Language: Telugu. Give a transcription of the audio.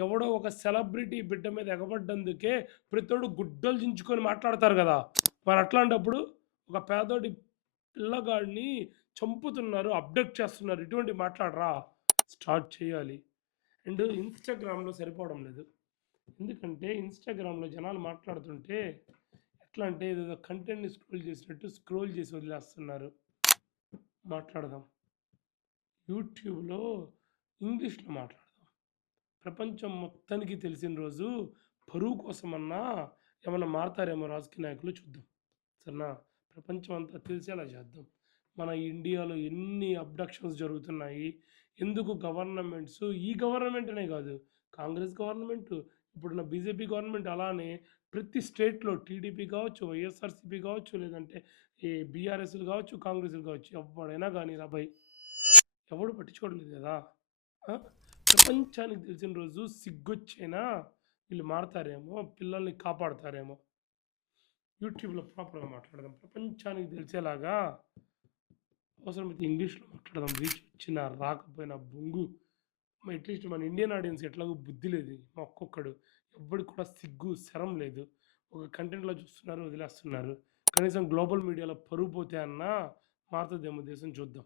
ఎవడో ఒక సెలబ్రిటీ బిడ్డ మీద ఎగబడ్డందుకే ప్రతోడు గుడ్డలు చించుకొని మాట్లాడతారు కదా! మరి అట్లాంటప్పుడు ఒక పేదోడి పిల్లగాడిని చంపుతున్నారు, అబ్డక్ట్ చేస్తున్నారు. ఇటువంటివి మాట్లాడరా? స్టార్ట్ చేయాలి. అండ్ ఇన్‌స్టాగ్రామ్‌లో సరిపోవడం లేదు. ఎందుకంటే ఇన్‌స్టాగ్రామ్‌లో జనాలు మాట్లాడుతుంటే ఎట్లా అంటే ఏదేదో కంటెంట్‌ని స్క్రోల్ చేసినట్టు స్క్రోల్ చేసి వదిలేస్తున్నారు. మాట్లాడదాం. యూట్యూబ్‌లో ఇంగ్లీష్‌లో మాట్లాడదాం. ప్రపంచం మొత్తానికి తెలిసిన రోజు పరువు కోసమన్నా ఏమన్నా మారతారేమో రాజకీయ నాయకులు చూద్దాం. సరేనా? ప్రపంచం అంతా తెలిసేలా చేద్దాం. మన ఇండియాలో ఎన్ని అబ్డక్షన్స్ జరుగుతున్నాయి, ఎందుకు గవర్నమెంట్స్ ఈ గవర్నమెంట్ అనే కాదు, కాంగ్రెస్ గవర్నమెంట్, ఇప్పుడున్న బీజేపీ గవర్నమెంట్ అలానే ప్రతి స్టేట్‌లో టీడీపీ కావచ్చు, వైఎస్ఆర్‌సీపీ కావచ్చు, లేదంటే ఈ బీఆర్ఎస్‌లు కావచ్చు, కాంగ్రెస్‌లు కావచ్చు, ఎవడైనా కానీ రాబోయ్ ఎవడు పట్టించుకోవట్లేదు కదా! ఆ! ప్రపంచానికి తెలిసిన రోజు సిగ్గొచ్చైనా వీళ్ళు మారతారేమో, పిల్లల్ని కాపాడతారేమో. యూట్యూబ్‌లో ప్రాపర్‌గా మాట్లాడదాం. ప్రపంచానికి తెలిసేలాగా అవసరమైతే ఇంగ్లీష్‌లో మాట్లాడదాం. రీచ్ వచ్చినా రాకపోయినా బొంగు. అట్‌లీస్ట్ మన ఇండియన్ ఆడియన్స్ ఎట్లాగో బుద్ధి లేదు. మా ఒక్కొక్కడు ఎవ్వడికి కూడా సిగ్గు, శరం లేదు. ఒక కంటెంట్‌లో చూస్తున్నారు, వదిలేస్తున్నారు. కనీసం గ్లోబల్ మీడియాలో పరువు పోతే అన్నా మారుతదేమో దేశం చూద్దాం.